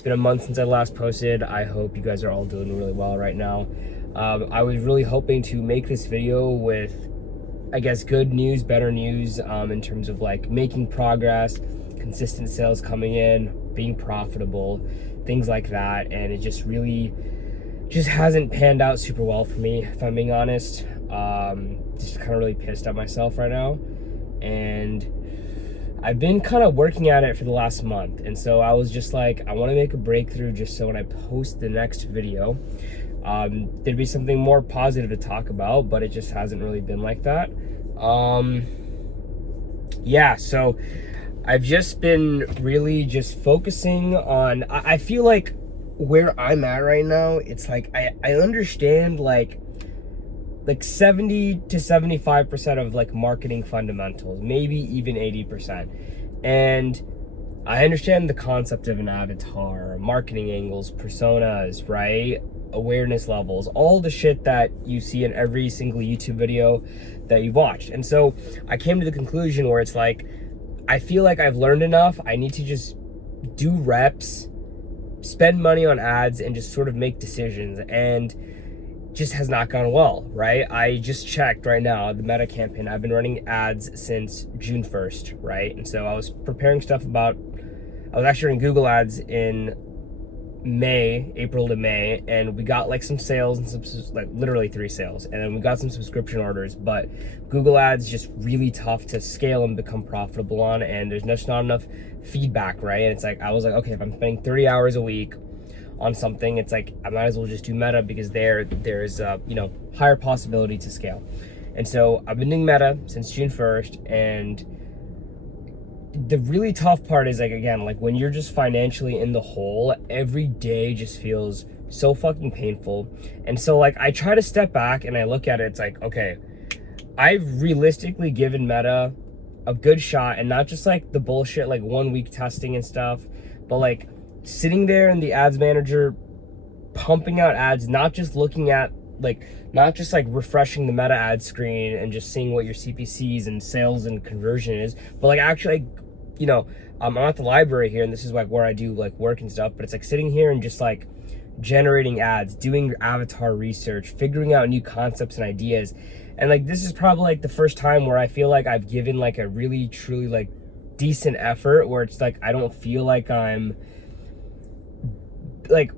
It's been a month since I last posted. I hope you guys are all doing really well right now. I was really hoping to make this video with, I guess, good news, better news, in terms of like making progress, consistent sales coming in, being profitable, things like that. And it just really hasn't panned out super well for me, if I'm being honest. Just kind of really pissed at myself right now. And I've been kind of working at it for the last month. And so I was just like, I want to make a breakthrough just so when I post the next video, there'd be something more positive to talk about, but it just hasn't really been like that. Yeah, so I've just been really just focusing on, I feel like where I'm at right now, it's like, I understand like 70 to 75% of like marketing fundamentals, maybe even 80%. And I understand the concept of an avatar, marketing angles, personas, right? Awareness levels, all the shit that you see in every single YouTube video that you've watched. And so I came to the conclusion where it's like, I feel like I've learned enough. I need to just do reps, spend money on ads, and just sort of make decisions. And just has not gone well, right? I just checked right now the Meta campaign. I've been running ads since June 1st, right? And so I was preparing stuff I was actually running Google ads in April to May, and we got like some sales and some, like literally 3 sales, and then we got some subscription orders. But Google ads just really tough to scale and become profitable on, and there's just not enough feedback, right? And it's like, I was like, okay, if I'm spending 30 hours a week on something, it's like I might as well just do Meta, because there's higher possibility to scale. And so I've been doing Meta since June 1st, and the really tough part is like, again, like when you're just financially in the hole, every day just feels so fucking painful. And so like I try to step back and I look at it, it's like, okay, I've realistically given Meta a good shot, and not just like the bullshit like 1 week testing and stuff, but like sitting there in the ads manager, pumping out ads, not just looking at not just like refreshing the Meta ad screen and just seeing what your CPCs and sales and conversion is, but like actually, I'm at the library here, and this is like where I do like work and stuff, but it's like sitting here and just like generating ads, doing avatar research, figuring out new concepts and ideas. And like this is probably like the first time where I feel like I've given like a really truly like decent effort, where it's like I don't feel like I'm like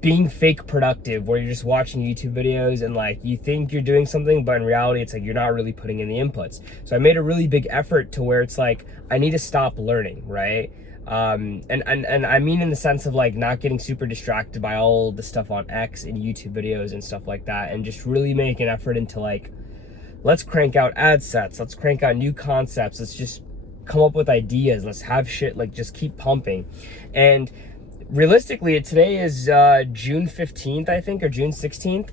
being fake productive, where you're just watching YouTube videos and like you think you're doing something, but in reality it's like you're not really putting in the inputs. So I made a really big effort to where it's like I need to stop learning, right? And I mean in the sense of like not getting super distracted by all the stuff on X and YouTube videos and stuff like that, and just really make an effort into like, let's crank out ad sets, let's crank out new concepts, let's just come up with ideas, let's have shit, like just keep pumping. And realistically, today is June 15th, I think, or June 16th.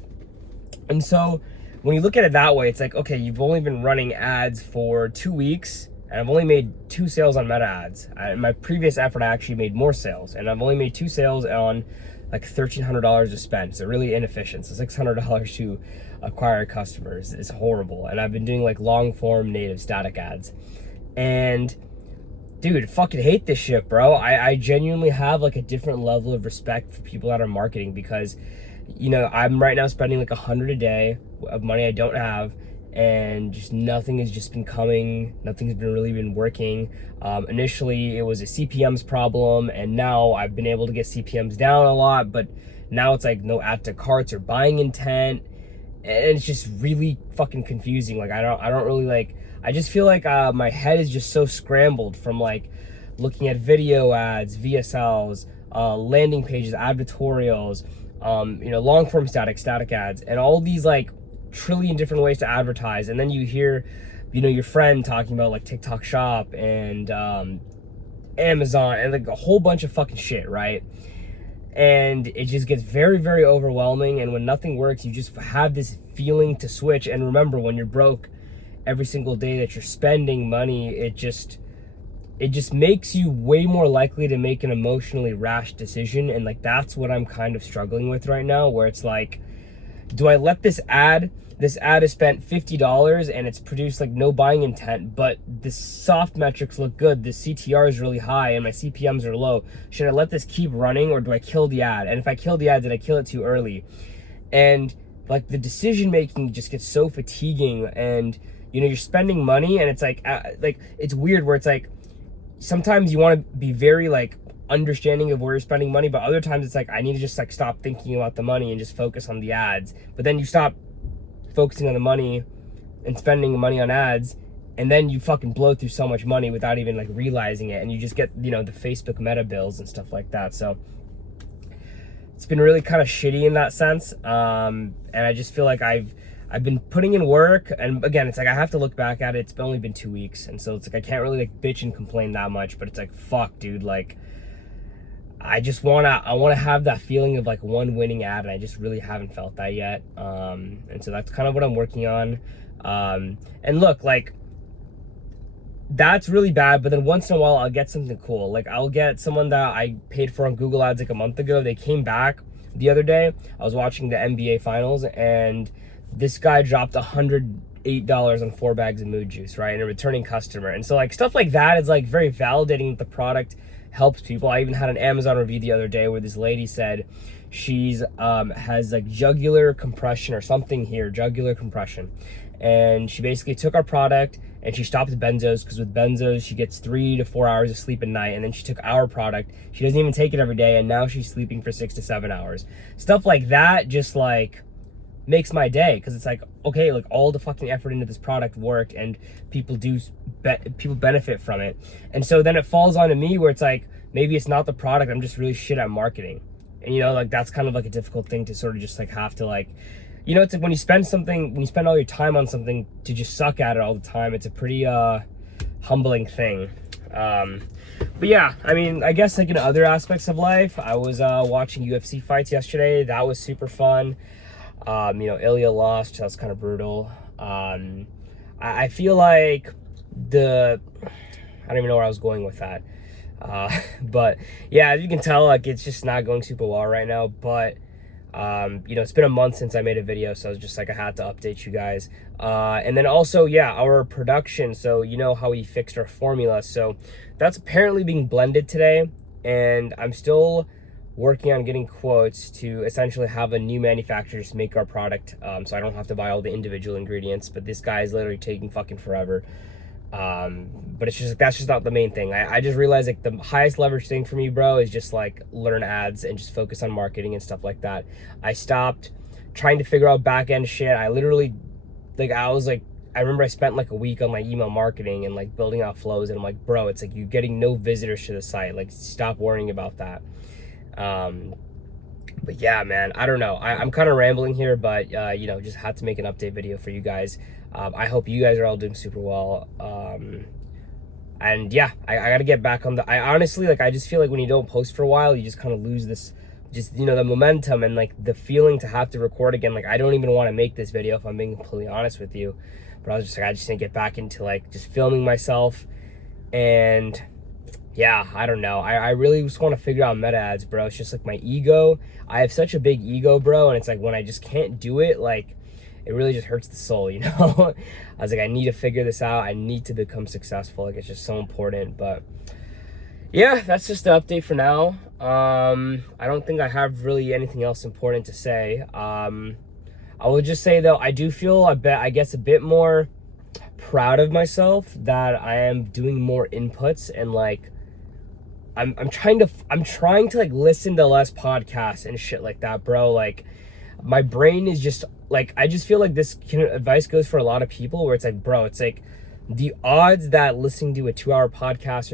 And so when you look at it that way, it's like, okay, you've only been running ads for 2 weeks, and I've only made 2 sales on Meta ads. In my previous effort, I actually made more sales, and I've only made 2 sales on like $1,300 to spend. So really inefficient. So $600 to acquire customers is horrible. And I've been doing like long form native static ads. And dude, fucking hate this shit, bro. I genuinely have like a different level of respect for people that are marketing, because, I'm right now spending like $100 a day of money I don't have, and just nothing has just been coming. Nothing's really been working. Initially, it was a CPMs problem, and now I've been able to get CPMs down a lot, but now it's like no add to carts or buying intent, and it's just really fucking confusing. Like I don't really like. I just feel like my head is just so scrambled from like looking at video ads, VSLs, landing pages, advertorials, long form static ads, and all these like trillion different ways to advertise. And then you hear, your friend talking about like TikTok Shop and Amazon and like a whole bunch of fucking shit, right? And it just gets very, very overwhelming. And when nothing works, you just have this feeling to switch. And remember, when you're broke, every single day that you're spending money, it just makes you way more likely to make an emotionally rash decision. And like that's what I'm kind of struggling with right now, where it's like, do I let this ad has spent $50 and it's produced like no buying intent, but the soft metrics look good, the CTR is really high and my CPMs are low. Should I let this keep running, or do I kill the ad? And if I kill the ad, did I kill it too early? And like the decision making just gets so fatiguing, and you know, you're spending money and it's like it's weird where it's like sometimes you want to be very like understanding of where you're spending money, but other times it's like I need to just like stop thinking about the money and just focus on the ads. But then you stop focusing on the money and spending money on ads, and then you fucking blow through so much money without even like realizing it, and you just get, you know, the Facebook meta bills and stuff like that. So it's been really kind of shitty in that sense, and I just feel like I've been putting in work, and again, it's like I have to look back at it. It's only been 2 weeks, and so it's like I can't really like bitch and complain that much, but it's like, fuck, dude, like I wanna have that feeling of like one winning ad, and I just really haven't felt that yet. And so that's kind of what I'm working on. And look, like that's really bad, but then once in a while I'll get something cool. Like I'll get someone that I paid for on Google Ads like a month ago. They came back the other day. I was watching the NBA finals, and this guy dropped $108 on 4 bags of mood juice, right? And a returning customer. And so like stuff like that is like very validating that the product helps people. I even had an Amazon review the other day where this lady said she's has like jugular compression or something here, jugular compression. And she basically took our product and she stopped the benzos, because with benzos she gets 3 to 4 hours of sleep a night. And then she took our product, she doesn't even take it every day, and now she's sleeping for 6 to 7 hours. Stuff like that just like makes my day, because it's like, okay, like all the fucking effort into this product worked, and people benefit from it. And so then it falls onto me where it's like, maybe it's not the product, I'm just really shit at marketing. And you know, like that's kind of like a difficult thing to sort of just like have to like, you know, it's like when you spend all your time on something to just suck at it all the time, it's a pretty humbling thing. But yeah, I mean, I guess like in other aspects of life, I was watching UFC fights yesterday. That was super fun. You know, Ilya lost, so that was kind of brutal. I feel like I don't even know where I was going with that. But yeah, as you can tell, like it's just not going super well right now. But you know, it's been a month since I made a video, so I was just like, I had to update you guys. And then also, yeah, our production. So you know how we fixed our formula. So that's apparently being blended today, and I'm still working on getting quotes to essentially have a new manufacturer just make our product, so I don't have to buy all the individual ingredients. But this guy is literally taking fucking forever. But it's just like, that's just not the main thing. I just realized like the highest leverage thing for me, bro, is just like learn ads and just focus on marketing and stuff like that. I stopped trying to figure out back end shit. I literally I remember I spent like a week on like email marketing and like building out flows, and I'm like, bro, it's like you're getting no visitors to the site. Like stop worrying about that. But yeah, man, I don't know. I'm kind of rambling here, but you know, just had to make an update video for you guys. I hope you guys are all doing super well. And yeah, I gotta get back on I honestly, like, I just feel like when you don't post for a while, you just kind of lose this, just, you know, the momentum and like the feeling to have to record again. Like, I don't even want to make this video if I'm being completely honest with you. But I was just like, I just need to get back into like just filming myself. And yeah, I don't know. I really just want to figure out meta ads, bro. It's just like my ego. I have such a big ego, bro. And it's like when I just can't do it, like it really just hurts the soul, you know? I was like, I need to figure this out. I need to become successful. Like, it's just so important. But yeah, that's just the update for now. I don't think I have really anything else important to say. I will just say though, I do feel a bit more proud of myself that I am doing more inputs, and like I'm trying to like listen to less podcasts and shit like that, bro. Like my brain is just like, I just feel like this advice goes for a lot of people where it's like, bro, it's like the odds that listening to a 2-hour podcast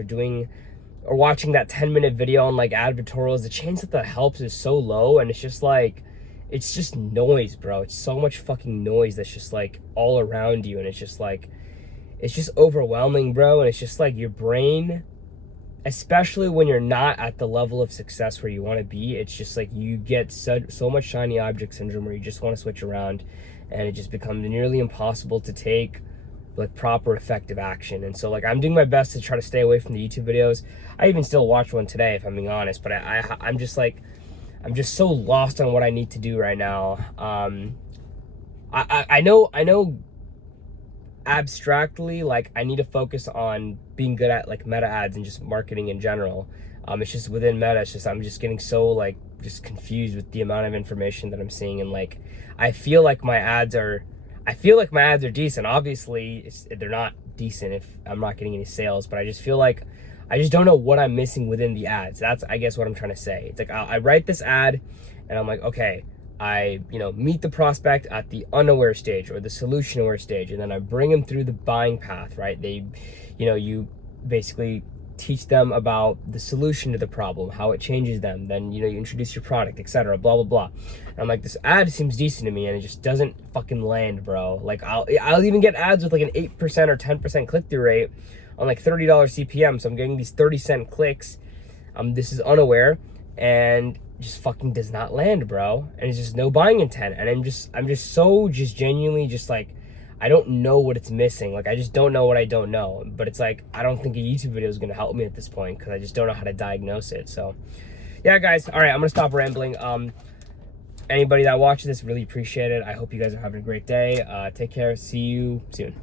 or watching that 10-minute video on like advertorials, the chance that helps is so low. And it's just like, it's just noise, bro. It's so much fucking noise that's just like all around you, and it's just like, it's just overwhelming, bro. And it's just like your brain, especially when you're not at the level of success where you want to be, it's just like you get so much shiny object syndrome where you just want to switch around, and it just becomes nearly impossible to take like proper effective action. And so like I'm doing my best to try to stay away from the YouTube videos. I even still watched one today, if I'm being honest, but I'm just like, I'm just so lost on what I need to do right now. I know abstractly, like, I need to focus on being good at like meta ads and just marketing in general. It's just within meta, it's just I'm just getting so like just confused with the amount of information that I'm seeing, and like I feel like my ads are decent. Obviously they're not decent if I'm not getting any sales, but I just feel like I just don't know what I'm missing within the ads. That's, I guess, what I'm trying to say. It's like I write this ad and I'm like, okay, I, meet the prospect at the unaware stage or the solution aware stage, and then I bring them through the buying path, right? They, you basically teach them about the solution to the problem, how it changes them. Then, you introduce your product, etc., blah, blah, blah. And I'm like, this ad seems decent to me, and it just doesn't fucking land, bro. Like, I'll even get ads with like an 8% or 10% click-through rate on like $30 CPM. So I'm getting these 30-cent clicks. This is unaware, and just fucking does not land, bro. And it's just no buying intent. And I'm just so genuinely just like, I don't know what it's missing. Like, I just don't know what I don't know. But it's like, I don't think a YouTube video is gonna help me at this point, because I just don't know how to diagnose it. So yeah, guys, all right, I'm gonna stop rambling. Anybody that watches this, really appreciate it. I hope you guys are having a great day. Take care, see you soon.